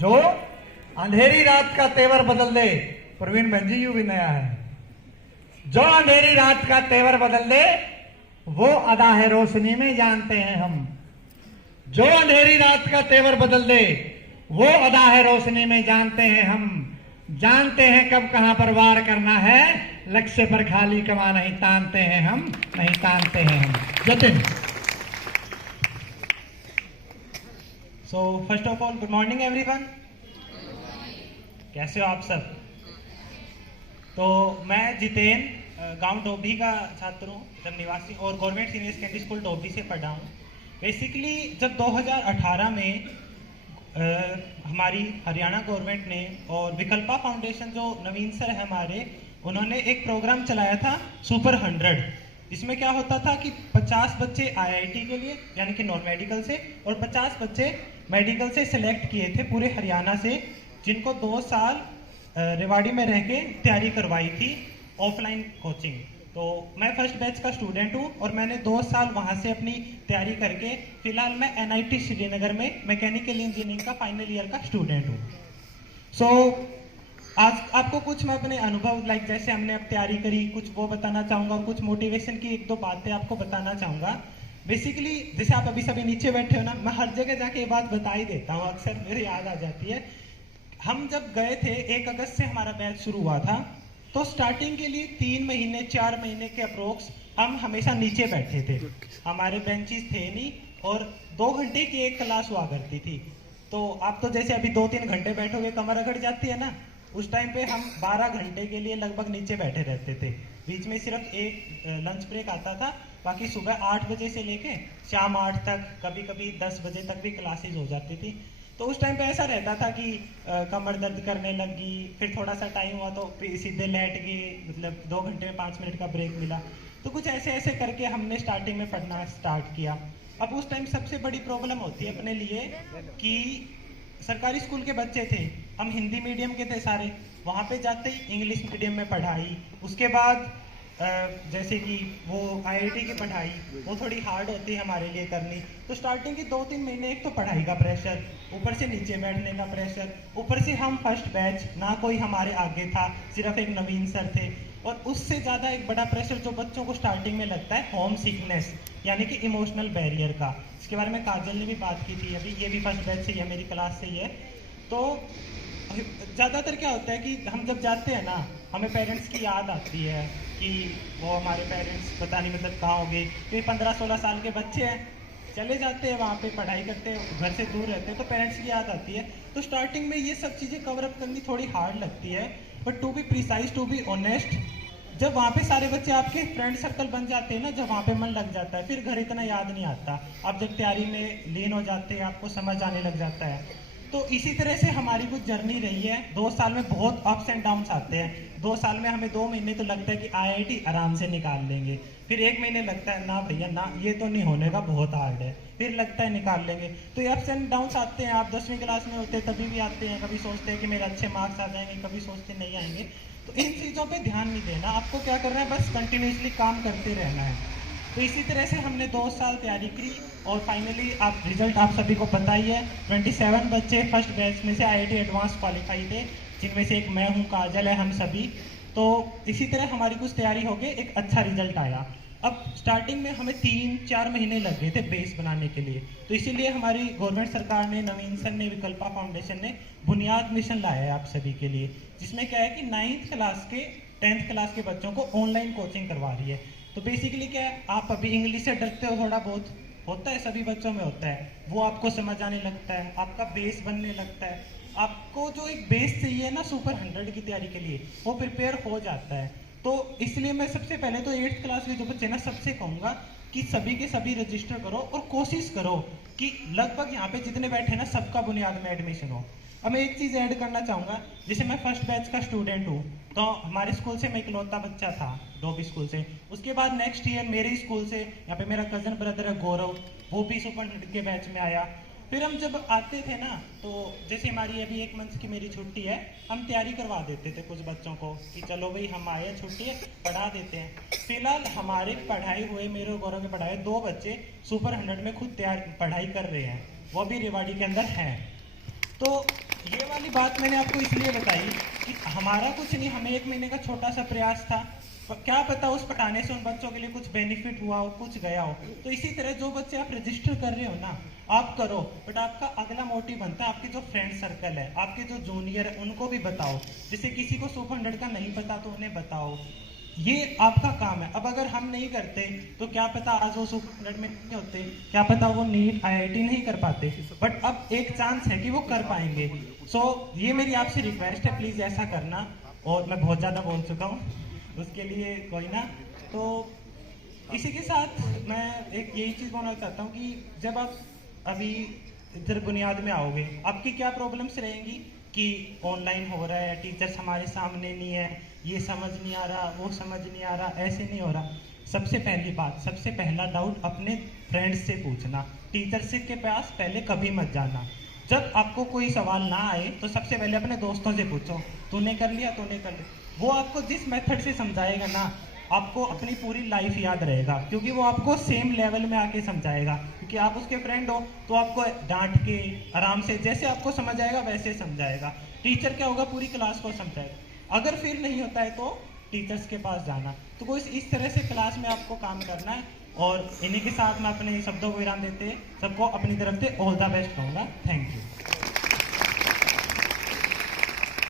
जो अंधेरी रात का तेवर बदल दे। प्रवीण बहन जी यू भी नया है। जो अंधेरी रात का तेवर बदल दे वो अदा है रोशनी में जानते हैं हम। जो अंधेरी रात का तेवर बदल दे वो अदा है रोशनी में जानते हैं हम। जानते हैं कब कहां पर वार करना है, लक्ष्य पर खाली कमा नहीं तानते हैं हम, नहीं तानते हैं हम। Jatin. So first of all good morning everyone. कैसे हो आप सब? तो मैं जितेन गांव डोभी का छात्र हूँ, जब निवासी, और government senior secondary school Dobhi से पढ़ा हूँ। बेसिकली जब 2018 में हमारी हरियाणा गवर्नमेंट ने और विकल्पा फाउंडेशन जो नवीन सर है हमारे, उन्होंने एक प्रोग्राम चलाया था सुपर 100। इसमें क्या होता था कि 50 बच्चे आईआईटी के लिए यानी कि नॉन मेडिकल से और 50 बच्चे मेडिकल से सिलेक्ट किए थे पूरे हरियाणा से, जिनको 2 साल रेवाड़ी में रह के तैयारी करवाई थी ऑफलाइन कोचिंग। तो मैं फर्स्ट बैच का स्टूडेंट हूँ और मैंने 2 साल वहाँ से अपनी तैयारी करके फिलहाल मैं एनआईटी श्रीनगर में मैकेनिकल इंजीनियरिंग का फाइनल ईयर का स्टूडेंट हूँ। सो आज आपको कुछ मैं अपने अनुभव लाइक जैसे हमने अब तैयारी करी कुछ वो बताना चाहूँगा और कुछ मोटिवेशन की 1-2 बातें आपको बताना चाहूँगा। बेसिकली जैसे आप अभी सभी नीचे बैठे हो ना, मैं हर जगह जाके ये बात बता ही देता हूँ, अक्सर मेरे याद आ जाती है। हम जब गए थे 1 अगस्त से हमारा बैच शुरू हुआ था, तो स्टार्टिंग के लिए 3 महीने 4 महीने के अप्रोक्स हम हमेशा नीचे बैठे थे, हमारे बेंचेस थे नहीं और 2 घंटे की एक क्लास हुआ करती थी। तो आप तो जैसे अभी 2-3 घंटे बैठोगे कमर अकड़ जाती है ना, उस टाइम पे हम 12 घंटे के लिए लगभग नीचे बैठे रहते थे। बीच में सिर्फ एक लंच ब्रेक आता था, बाकी सुबह 8 बजे से लेके शाम 8 तक, कभी कभी 10 बजे तक भी क्लासेज हो जाती थी। तो उस टाइम पे ऐसा रहता था कि कमर दर्द करने लगी, फिर थोड़ा सा टाइम हुआ तो सीधे लेट गए, मतलब 2 घंटे में 5 मिनट का ब्रेक मिला। तो कुछ ऐसे ऐसे करके हमने स्टार्टिंग में पढ़ना स्टार्ट किया। अब उस टाइम सबसे बड़ी प्रॉब्लम होती है अपने लिए कि सरकारी स्कूल के बच्चे थे, हम हिंदी मीडियम के थे सारे, वहाँ पे जाते ही इंग्लिश मीडियम में पढ़ाई, उसके बाद जैसे कि वो आईआईटी की पढ़ाई वो थोड़ी हार्ड होती है हमारे लिए करनी। तो स्टार्टिंग के 2-3 महीने एक तो पढ़ाई का प्रेशर, ऊपर से नीचे बैठने का प्रेशर, ऊपर से हम फर्स्ट बैच, ना कोई हमारे आगे था, सिर्फ एक नवीन सर थे। और उससे ज़्यादा एक बड़ा प्रेशर जो बच्चों को स्टार्टिंग में लगता है, होम सिकनेस यानी कि इमोशनल बैरियर का। इसके बारे में काजल ने भी बात की थी अभी, ये भी फर्स्ट बैच से ही है, मेरी क्लास से ही है। तो ज़्यादातर क्या होता है कि हम जब जाते हैं ना, हमें पेरेंट्स की याद आती है कि वो हमारे पेरेंट्स पता नहीं मतलब कहाँ हो गए, तो 15-16 साल के बच्चे हैं, चले जाते हैं वहाँ पे पढ़ाई करते हैं, घर से दूर रहते हैं, तो पेरेंट्स की याद आती है। तो स्टार्टिंग में ये सब चीज़ें कवर अप करनी थोड़ी हार्ड लगती है, but to be precise, to be honest, जब वहाँ पे सारे बच्चे आपके फ्रेंड सर्कल बन जाते हैं ना, जब वहाँ पे मन लग जाता है, फिर घर इतना याद नहीं आता। आप जब तैयारी में लीन हो जाते हैं, आपको समझ आने लग जाता है। तो इसी तरह से हमारी कुछ जर्नी रही है। 2 साल में बहुत अप्स एंड डाउन्स आते हैं। 2 साल में हमें 2 महीने तो लगता है कि आईआईटी आराम से निकाल लेंगे, फिर 1 महीने लगता है ना भैया ना, ये तो नहीं होने का, बहुत हार्ड है, फिर लगता है निकाल लेंगे। तो ये अप्स एंड डाउन्स आते हैं। आप 10वीं क्लास में होते हैं तभी भी आते हैं, कभी सोचते हैं कि मेरे अच्छे मार्क्स आ जाएंगे, कभी सोचते नहीं आएंगे। तो इन चीज़ों पर ध्यान नहीं देना, आपको क्या करना है, बस कंटिन्यूसली काम करते रहना है। तो इसी तरह से हमने 2 साल तैयारी की और फाइनली आप रिजल्ट आप सभी को पता ही है। 27 बच्चे फर्स्ट बैच में से आईआईटी एडवांस क्वालिफाई थे, जिनमें से एक मैं हूँ, काजल है, हम सभी। तो इसी तरह हमारी कुछ तैयारी हो गई, एक अच्छा रिजल्ट आया। अब स्टार्टिंग में हमें 3-4 महीने लग गए थे बेस बनाने के लिए। तो इसीलिए हमारी गवर्नमेंट सरकार ने, नवीन सर ने, विकल्पा फाउंडेशन ने बुनियाद मिशन लाया है आप सभी के लिए, जिसमें क्या है कि 9th क्लास के 10th क्लास के बच्चों को ऑनलाइन कोचिंग करवा रही है। तो बेसिकली क्या है, आप अभी इंग्लिश से डरते हो, थोड़ा बहुत होता है, सभी बच्चों में होता है, वो आपको समझ आने लगता है, आपका बेस बनने लगता है। आपको जो एक बेस चाहिए ना सुपर 100 की तैयारी के लिए, वो प्रिपेयर हो जाता है। तो इसलिए मैं सबसे पहले तो 8th क्लास के जो बच्चे ना, सबसे कहूँगा कि सभी के सभी रजिस्टर करो और कोशिश करो कि लगभग यहाँ पे जितने बैठे ना, सबका बुनियाद में एडमिशन हो। अब मैं एक चीज़ ऐड करना चाहूँगा, जैसे मैं फर्स्ट बैच का स्टूडेंट हूँ, तो हमारे स्कूल से मैं इकलौता बच्चा था डोबी स्कूल से। उसके बाद नेक्स्ट ईयर मेरे स्कूल से, यहाँ पे मेरा कजन ब्रदर है गौरव, वो भी सुपर 100 के बैच में आया। फिर हम जब आते थे ना, तो जैसे हमारी अभी 1 मंथ की मेरी छुट्टी है, हम तैयारी करवा देते थे कुछ बच्चों को कि चलो भाई हम आए, छुट्टी है, पढ़ा देते हैं। फिलहाल हमारे पढ़ाई हुए, मेरे और गौरव के पढ़ाए 2 बच्चे सुपर 100 में खुद तैयार पढ़ाई कर रहे हैं, वो भी रेवाड़ी के अंदर हैं। तो ये ये बात मैंने आपको इसलिए बताई कि हमारा कुछ नहीं, हमें 1 महीने का छोटा सा प्रयास था, क्या पता उस पढ़ाने से उन बच्चों के लिए कुछ बेनिफिट हुआ हो, कुछ गया हो। तो इसी तरह जो बच्चे आप रजिस्टर कर रहे हो ना, आप करो, बट आपका अगला मोटिव बनता है आपके जो फ्रेंड सर्कल है, आपके जो जूनियर है, उनको भी बताओ। जैसे किसी को सुपर 100 का नहीं पता तो उन्हें बताओ, ये आपका काम है। अब अगर हम नहीं करते तो क्या पता आज वो सुपर 100 में नहीं होते, क्या पता वो नीट IIT नहीं कर पाते, बट अब एक चांस है कि वो कर पाएंगे। सो ये मेरी आपसे रिक्वेस्ट है, प्लीज ऐसा करना। और मैं बहुत ज्यादा बोल चुका हूँ, उसके लिए कोई ना। तो इसी के साथ मैं एक यही चीज बोलना चाहता हूँ कि जब आप अभी इधर बुनियाद में आओगे, आपकी क्या प्रॉब्लम्स रहेंगी कि ऑनलाइन हो रहा है, टीचर्स हमारे सामने नहीं है, ये समझ नहीं आ रहा, वो समझ नहीं आ रहा, ऐसे नहीं हो रहा। सबसे पहली बात, सबसे पहला डाउट अपने फ्रेंड्स से पूछना, टीचर से के पास पहले कभी मत जाना। जब आपको कोई सवाल ना आए तो सबसे पहले अपने दोस्तों से पूछो, तूने कर लिया, तूने कर लिया। वो आपको जिस मेथड से समझाएगा ना, आपको अपनी पूरी लाइफ याद रहेगा, क्योंकि वो आपको सेम लेवल में आके समझाएगा, क्योंकि आप उसके फ्रेंड हो, तो आपको डांट के आराम से जैसे आपको समझ आएगा वैसे समझाएगा। टीचर क्या होगा, पूरी क्लास को समझाएगा। अगर फिर नहीं होता है तो टीचर्स के पास जाना। तो कोई इस तरह से क्लास में आपको काम करना है। और इन्हीं के साथ मैं अपने शब्दों को विराम देते सबको अपनी तरफ से ऑल द बेस्ट कहूँगा। Thank you.